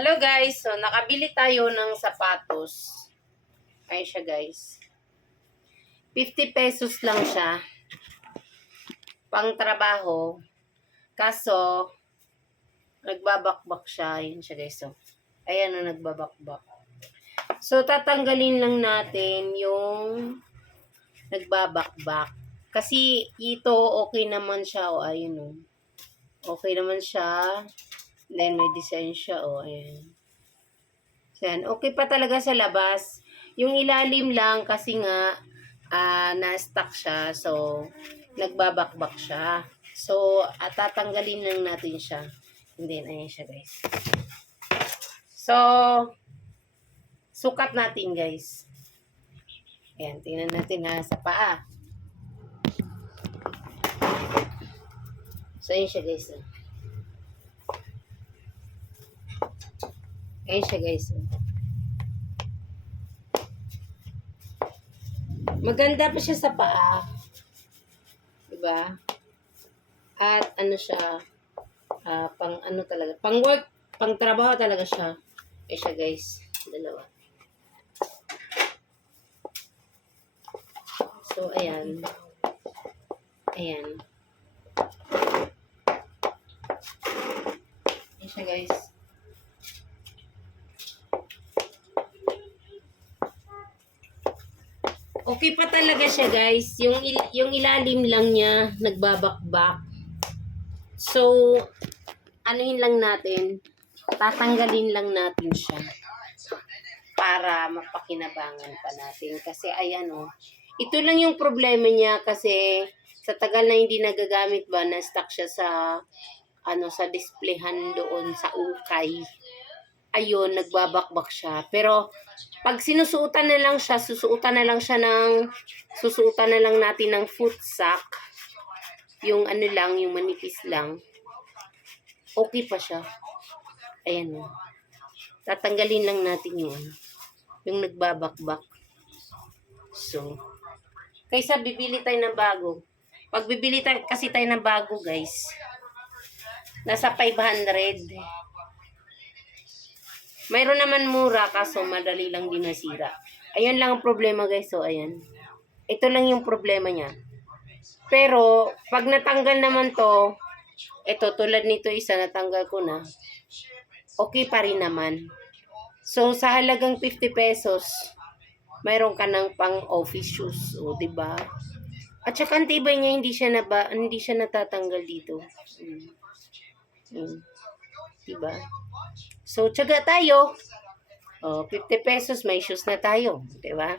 Hello guys, so nakabili tayo ng sapatos. Ayun siya guys. 50 pesos lang siya. Pang trabaho. Kaso, nagbabakbak siya. Ayun siya guys. So, ayan o, nagbabakbak. So, tatanggalin lang natin yung nagbabakbak. Kasi ito, okay naman siya. O, ayun o. Okay naman siya. Then, may design siya. O, ayan. Yan. Okay pa talaga sa labas. Yung ilalim lang kasi nga na-stuck siya. So, nagbabakbak siya. So, tatanggalin lang natin siya. And then, ayan siya guys. So, sukat natin guys. Ayan, tingnan natin sa paa. So, ayan siya guys. Ayan siya guys. Maganda pa siya sa paa. Diba? At ano siya, pang ano talaga, pang work, pang trabaho talaga siya. Eh siya guys, dalawa. So, ayan. Ayan. Ayan siya guys. Okay pa talaga siya guys. Yung ilalim lang niya, nagbabakbak. So, anuhin lang natin, tatanggalin lang natin siya para mapakinabangan pa natin. Kasi ayan o, ito lang yung problema niya kasi sa tagal na hindi nagagamit ba, na-stuck siya sa sa displayhan doon sa ukay. Ayun, nagbabakbak siya. Pero pag sinusuotan na lang siya, susuotan na lang natin ng foot sock. Yung ano lang, yung manipis lang. Okay pa siya. Ayan o. Tatanggalin lang natin yung nagbabakbak. So, kaysa bibili tayo ng bago. Pag bibili tayo, kasi tayo ng bago guys, nasa 500. Mayroon naman mura, kaso madali lang din nasira. Ayun lang ang problema guys. So, ayan. Ito lang yung problema niya. Pero, pag natanggal naman to, ito, tulad nito isa, natanggal ko na, okay pa rin naman. So, sa halagang 50 pesos, mayroon ka ng pang office shoes. O, diba? At saka ang tibay niya, hindi siya natatanggal dito. Diba? So, tiyaga tayo. 50 pesos, may shoes na tayo. Diba?